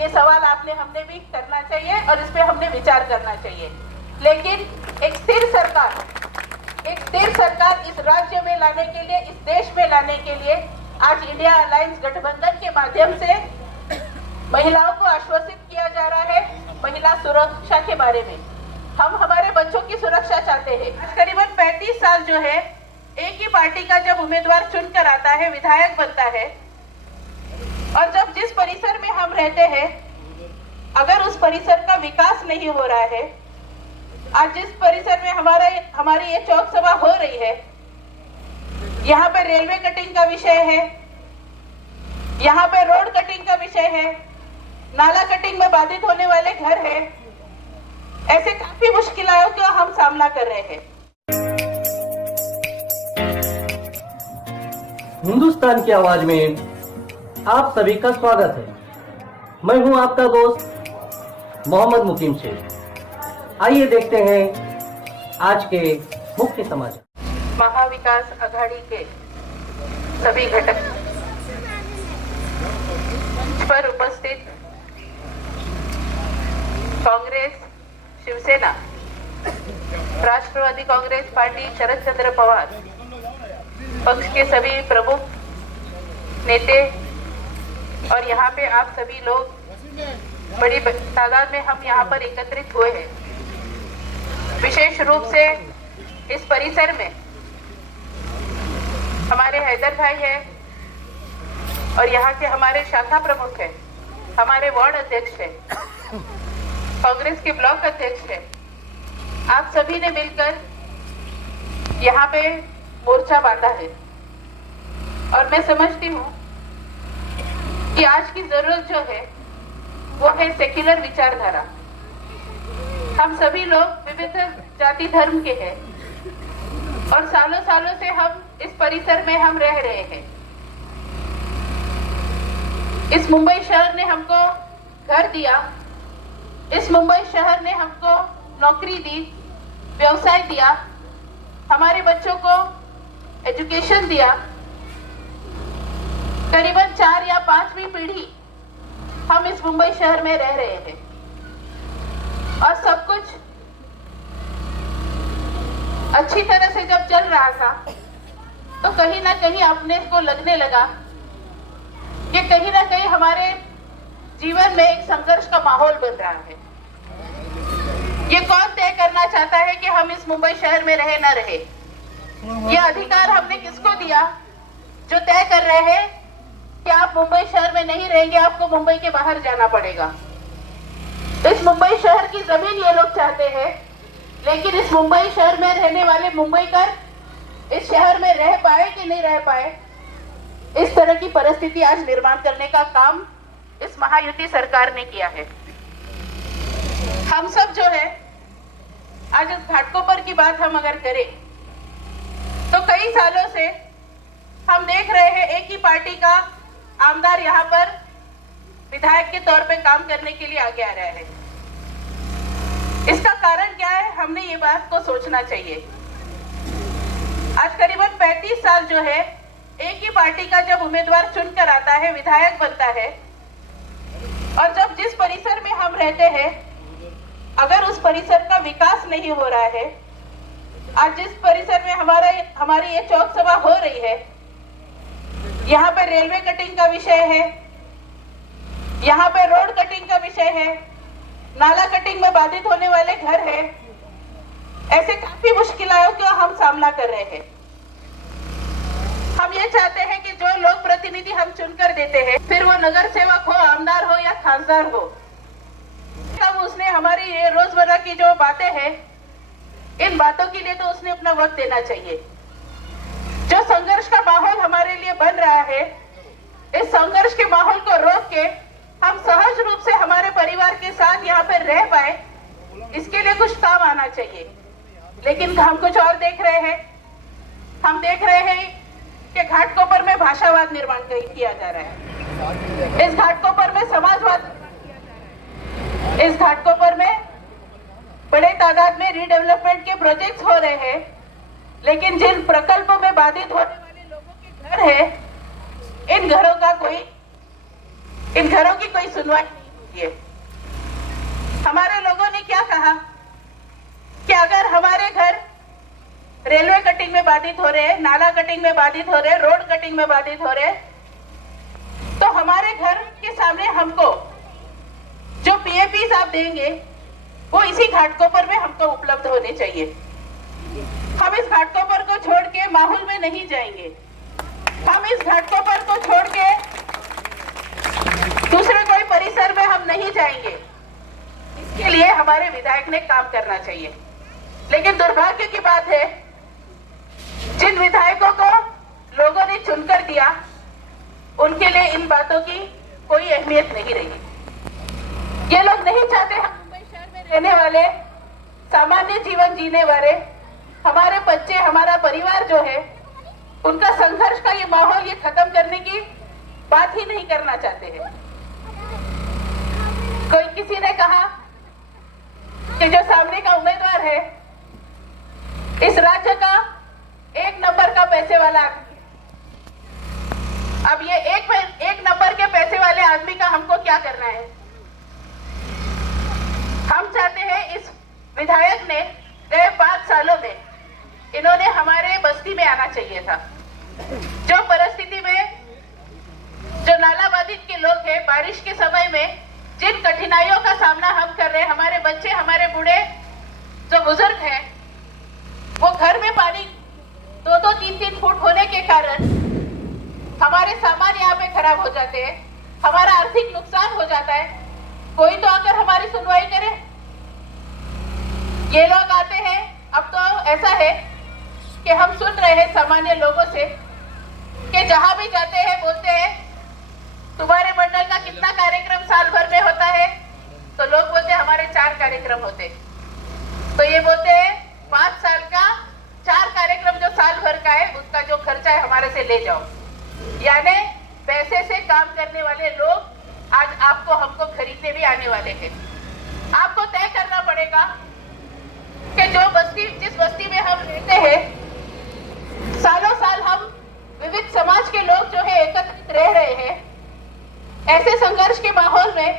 ये सवाल आपने हमने भी करना चाहिए और इस पे हमने विचार करना चाहिए। लेकिन एक स्थिर सरकार इस राज्य में लाने के लिए, इस देश में लाने के लिए आज इंडिया अलायंस गठबंधन के माध्यम से महिलाओं को आश्वासित किया जा रहा है महिला सुरक्षा के बारे में। हम हमारे बच्चों की सुरक्षा चाहते हैं। करीबन 35 साल जो है एक ही पार्टी का जब उम्मीदवार चुनकर आता है, विधायक बनता है, और जब जिस परिसर में हम रहते हैं अगर उस परिसर का विकास नहीं हो रहा है, आज जिस परिसर में हमारी ये चौक सभा हो रही है, यहाँ पे रेलवे कटिंग का विषय है, यहाँ पे रोड कटिंग का विषय है, नाला कटिंग में बाधित होने वाले घर है, ऐसे काफी मुश्किलों का हम सामना कर रहे हैं। हिंदुस्तान की आवाज में आप सभी का स्वागत है। मैं हूं आपका दोस्त मोहम्मद मुकीम शेख। आइए देखते हैं आज के मुख्य समाचार। महाविकास आघाड़ी के सभी घटक पर उपस्थित कांग्रेस, शिवसेना, राष्ट्रवादी कांग्रेस पार्टी, शरद चंद्र पवार पक्ष के सभी प्रमुख नेते और यहाँ पे आप सभी लोग बड़ी तादाद में हम यहाँ पर एकत्रित हुए हैं। विशेष रूप से इस परिसर में हमारे हैदर भाई है और यहाँ के हमारे शाखा प्रमुख है, हमारे वार्ड अध्यक्ष है, कांग्रेस के ब्लॉक अध्यक्ष है। आप सभी ने मिलकर यहाँ पे मोर्चा बांधा है और मैं समझती हूँ कि आज की जरूरत जो है वो है सेक्युलर विचारधारा। हम सभी लोग विविध जाति धर्म के हैं और सालों सालों से हम इस परिसर में हम रह रहे हैं। इस मुंबई शहर ने हमको घर दिया, इस मुंबई शहर ने हमको नौकरी दी, व्यवसाय दिया, हमारे बच्चों को एजुकेशन दिया। करीबन 4 या 5वीं पीढ़ी हम इस मुंबई शहर में रह रहे हैं और सब कुछ अच्छी तरह से जब चल रहा था तो कहीं ना कहीं अपने को लगने लगा कि कहीं ना कहीं हमारे जीवन में एक संघर्ष का माहौल बन रहा है। ये कौन तय करना चाहता है कि हम इस मुंबई शहर में रहे ना रहे? ये अधिकार हमने किसको दिया जो तय कर रहे हैं कि आप मुंबई शहर में नहीं रहेंगे, आपको मुंबई के बाहर जाना पड़ेगा। इस मुंबई शहर की जमीन ये लोग चाहते हैं, लेकिन इस मुंबई शहर में रहने वाले मुंबईकर इस शहर में रह पाए कि नहीं रह पाए, इस तरह की परिस्थिति आज निर्माण करने का काम इस महायुति सरकार ने किया है। हम सब जो है आज इस घाटकोपर की बात हम अगर करें तो कई सालों से हम देख रहे हैं एक ही पार्टी का आमदार यहाँ पर विधायक के तौर पे काम करने के लिए आगे आ रहा है। इसका कारण क्या है? हमने ये बात को सोचना चाहिए। आज करीबन 35 साल जो है एक ही पार्टी का जब उम्मीदवार चुनकर आता है, विधायक बनता है, और जब जिस परिसर में हम रहते हैं अगर उस परिसर का विकास नहीं हो रहा है, आज जिस परिसर में हमारी ये चौक सभा हो रही है, यहाँ पे रेलवे कटिंग का विषय है, यहाँ पे रोड कटिंग का विषय है, नाला कटिंग में बाधित होने वाले घर है, ऐसे काफी मुश्किलों का हम सामना कर रहे हैं। हम ये चाहते हैं कि जो लोग प्रतिनिधि हम चुनकर देते हैं, फिर वो नगर सेवक हो, आमदार हो या खासदार हो, तब उसने हमारी ये रोजमर्रा की जो बातें हैं, इन बातों के लिए तो उसने अपना वक्त देना चाहिए। जो संघर्ष का माहौल हमारे लिए बन रहा है, इस संघर्ष के माहौल को रोक के हम सहज रूप से हमारे परिवार के साथ यहाँ पर रह पाए, इसके लिए कुछ काम आना चाहिए। लेकिन हम कुछ और देख रहे हैं। हम देख रहे हैं कि घाटकोपर में भाषावाद निर्माण किया जा रहा है, इस घाटकोपर में समाजवाद, इस घाटकोपर में बड़े तादाद में रीडेवलपमेंट के प्रोजेक्ट्स हो रहे हैं, लेकिन जिन प्रकल्पों में बाधित होने वाले लोगों के घर है, इन घरों की कोई सुनवाई नहीं। होती है। हमारे लोगों ने क्या कहा कि अगर हमारे घर रेलवे कटिंग में बाधित हो रहे, नाला कटिंग में बाधित हो रहे, रोड कटिंग में बाधित हो रहे, तो हमारे घर के सामने हमको जो पीएपीज आप देंगे वो इसी घाटकोपर में हमको उपलब्ध होने चाहिए। हम इस घाटकोपर को छोड़ के माहौल में नहीं जाएंगे। हम इस घाटकोपर को छोड़ के दूसरे कोई परिसर में हम नहीं जाएंगे। इसके लिए हमारे विधायक ने काम करना चाहिए। लेकिन दुर्भाग्य की बात है, जिन विधायकों को लोगों ने चुनकर दिया उनके लिए इन बातों की कोई अहमियत नहीं रही। ये लोग नहीं चाहते हम मुंबई शहर में रहने वाले, सामान्य जीवन जीने वाले, हमारे बच्चे, हमारा परिवार जो है, उनका संघर्ष का ये माहौल ये खत्म करने की बात ही नहीं करना चाहते हैं। किसी ने कहा कि जो सामने का उम्मीदवार है इस राज्य का 1 नंबर का पैसे वाला आदमी। अब ये एक नंबर के पैसे वाले आदमी का हमको क्या करना है? हम चाहते हैं इस विधायक ने गए 5 सालों में इन्होंने हमारे बस्ती में आना चाहिए था। जो परिस्थिति में जो नाला बाधित के लोग हैं, बारिश के समय में जिन कठिनाइयों का सामना हम कर रहे हैं, हमारे बच्चे, हमारे बूढ़े, जो बुजुर्ग हैं, वो घर में पानी 2-2, 3-3 फुट होने के कारण हमारे सामान यहाँ पे खराब हो जाते हैं, हमारा आर्थिक नुकसान हो जाता है। कोई तो आकर हमारी सुनवाई करे। ये लोग आते हैं, अब तो ऐसा है कि हम सुन रहे हैं सामान्य लोगों से कि जहां भी जाते हैं बोलते हैं तुम्हारे मंडल का कितना कार्यक्रम साल भर में होता है, तो लोग बोलते हैं हमारे 4 कार्यक्रम होते। तो ये बोलते हैं 5 साल का 4 कार्यक्रम जो साल भर का है उसका जो खर्चा है हमारे से ले जाओ। यानी पैसे से काम करने वाले लोग आज आपको हमको खरीदने भी आने वाले हैं। आपको तय करना पड़ेगा कि जिस बस्ती में हम रहते हैं, सालों साल हम विविध समाज के लोग जो है एकत्रित रह रहे हैं, ऐसे संघर्ष के माहौल में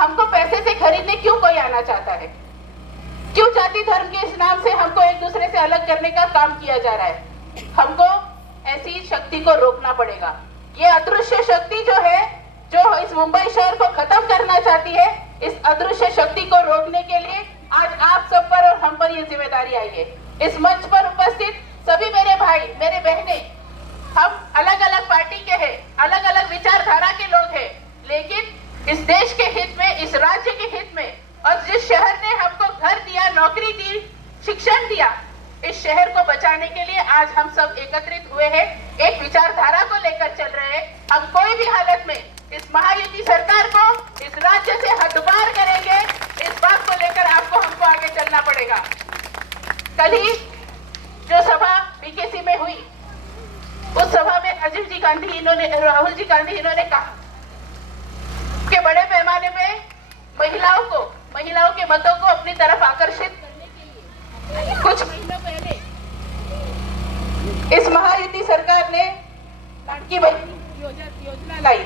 हमको पैसे से खरीदने क्यों कोई आना चाहता है? क्यों जाति धर्म के इस नाम से हमको एक दूसरे से अलग करने का काम किया जा रहा है? हमको ऐसी शक्ति को रोकना पड़ेगा। ये अदृश्य शक्ति जो है, जो इस मुंबई शहर को खत्म करना चाहती है, इस अदृश्य शक्ति को रोकने के लिए आज आप सब पर और हम पर ये जिम्मेदारी आई है। इस मंच पर उपस्थित सभी मेरे भाई, मेरे बहने, हम अलग अलग पार्टी के हैं, अलग अलग विचारधारा के लोग हैं, लेकिन इस देश के हित में, इस राज्य के हित में, और जिस शहर ने हमको घर दिया, नौकरी दी, शिक्षण दिया, इस शहर को बचाने के लिए आज हम सब एकत्रित हुए हैं, एक विचारधारा को लेकर चल रहे हैं। हम कोई भी हालत में इस महायुति सरकार को, इस राज्य से हदपार करेंगे। इस बात को लेकर आपको हमको आगे चलना पड़ेगा। कल ही जो सभा बीकेसी में हुई, उस सभा में राहुल जी गांधी इन्होंने कहा कि बड़े पैमाने में महिलाओं के मतों को अपनी तरफ आकर्षित करने के लिए कुछ महीनों पहले इस महायुति सरकार ने लाड़की बहन योजना लाई।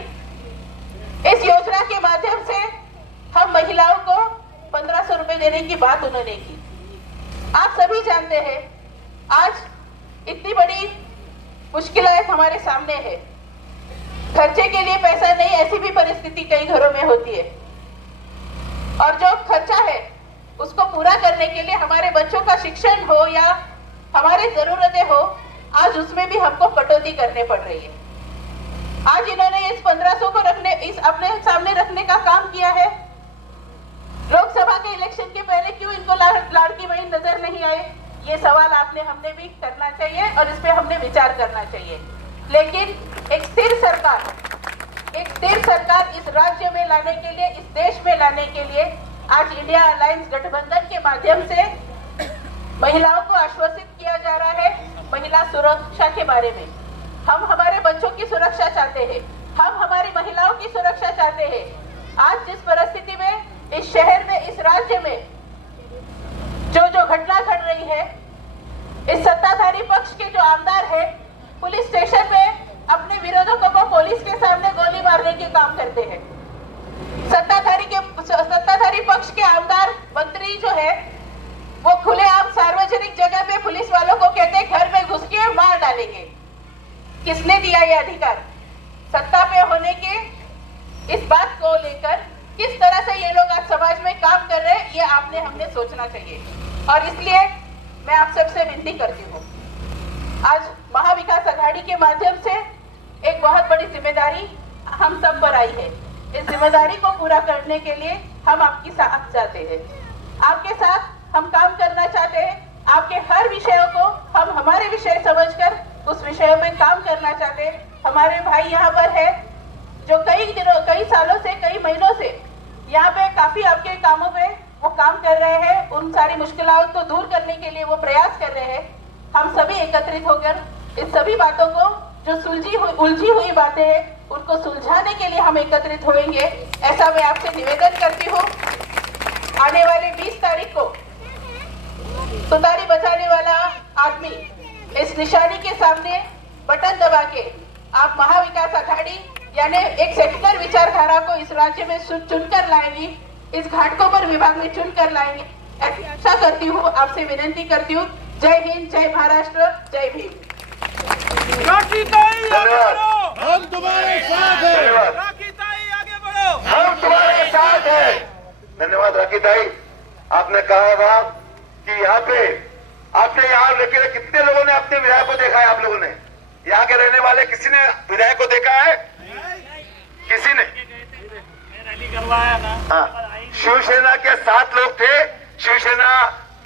इस योजना के माध्यम से हम महिलाओं को 1500 रुपए देने की बात उन्होंने की। आप सभी जानते हैं आज इतनी बड़ी मुश्किलें हमारे सामने है, खर्चे के लिए पैसा नहीं, ऐसी भी परिस्थिति कई घरों में होती है, और जो खर्चा है उसको पूरा करने के लिए हमारे बच्चों का शिक्षण हो या हमारी जरूरतें हो, आज उसमें भी हमको कटौती करने पड़ रही है। आज इन्होंने इस 1500 को अपने सामने रखने का काम किया है। लोकसभा के इलेक्शन के पहले क्यों इनको लाड़की बहन नजर नहीं आए, ये सवाल हमने भी करना चाहिए और इस पे हमने विचार करना चाहिए। लेकिन एक स्थिर सरकार इस राज्य में लाने के लिए, इस देश में लाने के लिए आज इंडिया अलायंस गठबंधन के माध्यम से महिलाओं को आश्वासित किया जा रहा है महिला सुरक्षा के बारे में। हम हमारे बच्चों की सुरक्षा चाहते हैं, हम हमारी महिलाओं की सुरक्षा चाहते हैं। आज जिस परिस्थिति में इस शहर में, इस राज्य में जो घटना घट रही है, इस सत्ताधारी पक्ष के जो आमदार है पुलिस स्टेशन में अपने विरोधकों को पुलिस के सामने गोली मारने के काम करते हैं। सत्ताधारी पक्ष के आमदार मंत्री जो है वो खुलेआम सार्वजनिक जगह पे पुलिस वालों को कहते हैं घर में घुस के मार डालेंगे। किसने दिया ये अधिकार? सत्ता पे होने के इस बात को लेकर किस तरह से ये लोग आज समाज में काम कर रहे हैं, ये आपने हमने सोचना चाहिए। और इसलिए मैं आप सबसे विनती करती हूँ, आज महाविकास आघाड़ी के माध्यम से एक बहुत बड़ी जिम्मेदारी हम सब पर आई है। इस जिम्मेदारी को पूरा करने के लिए हम आपके साथ चाहते हैं, आपके साथ हम काम करना चाहते हैं। आपके हर विषयों को हम हमारे विषय समझकर उस विषय में काम करना चाहते हैं। हमारे भाई यहाँ पर है जो कई सालों से, कई महीनों से यहाँ पे काफी आपके कामों पे वो काम कर रहे हैं। उन सारी मुश्किलों को दूर करने के लिए वो प्रयास कर रहे हैं। हम सभी एकत्रित होकर इस सभी बातों को, जो उलझी हुई बातें हैं, उनको सुलझाने के लिए हम एकत्रित होंगे, ऐसा मैं आपसे निवेदन करती हूँ। आने वाले 20 तारीख को तुतारी बजाने वाला आदमी इस निशानी के सामने बटन दबा के आप महाविकास आघाड़ी यानी एक सेक्युलर विचारधारा को इस राज्य में चुनकर लाएंगी, इस घाटकोपर विभाग में चुनकर लाएंगे, ऐसा करती हूँ, आपसे विनती करती हूँ। जय हिंद, जय महाराष्ट्र, जय भीम। राखी ताई आगे बढ़ो, हम तुम्हारे साथ हैं। राखी ताई आगे बढ़ो, हम तुम्हारे साथ हैं। धन्यवाद राखी ताई। आपने कहा था कि यहाँ पे आपने यहाँ लेके कितने लोगों ने अपने विधायक को देखा है? आप लोगों ने, यहाँ के रहने वाले किसी ने विधायक को देखा है? किसी ने? रैली करवाया ना। हाँ, शिवसेना के 7 लोग थे। शिवसेना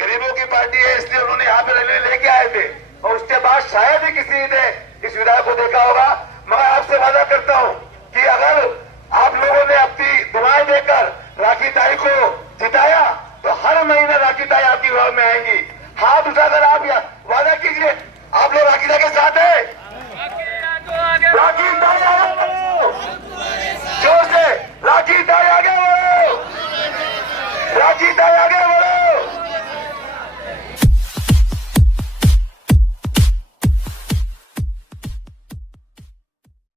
गरीबों की पार्टी है, इसलिए उन्होंने यहाँ पे रैली लेके आए थे और उसके बाद शायद ही किसी ने इस विधायक को देखा होगा। मैं आपसे वादा करता हूँ कि अगर आप लोगों ने अपनी दुआएं देकर राखी ताई को जिताया तो हर महीने राखी ताई आपकी विभाग में आएंगी। हाथ उठाकर आप वादा कीजिए, आप लोग राखी ताई के साथ हैं। राखी